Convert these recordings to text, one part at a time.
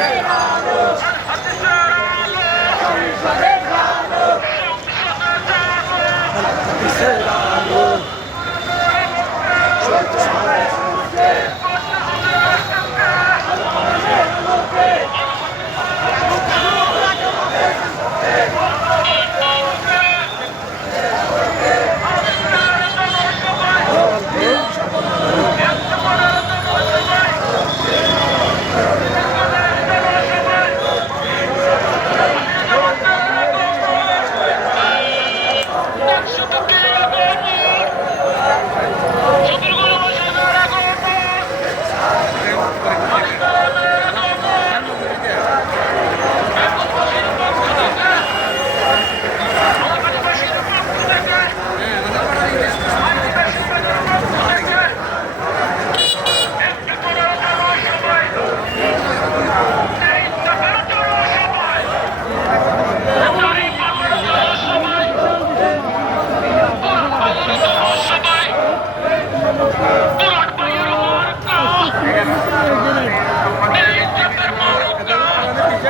Jai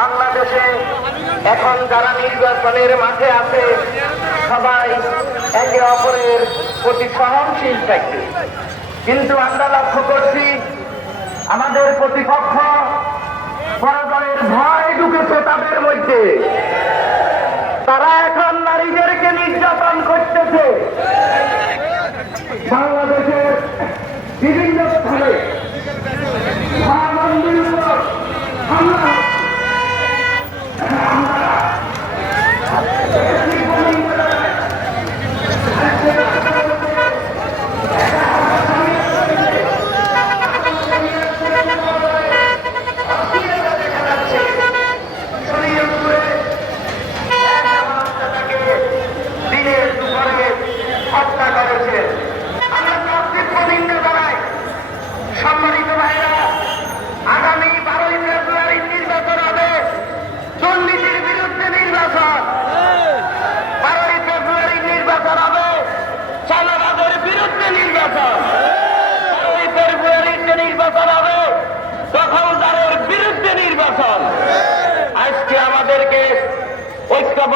বাংলাদেশে এখন যারা নির্বাচনের মাঠে আছে, সবাই একে অপরের প্রতি সহনশীল থাকবে কিন্তু আমরা লক্ষ্য করছি, আমাদের প্রতিপক্ষ পরাজয়ের ভয় ঢুকেছে তাদের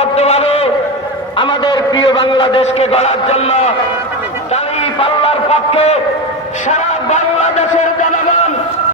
ঐক্যবদ্ধভাবে আমাদের প্রিয় বাংলাদেশকে গড়ার জন্য তাই পাল্লার পক্ষে সারা বাংলাদেশের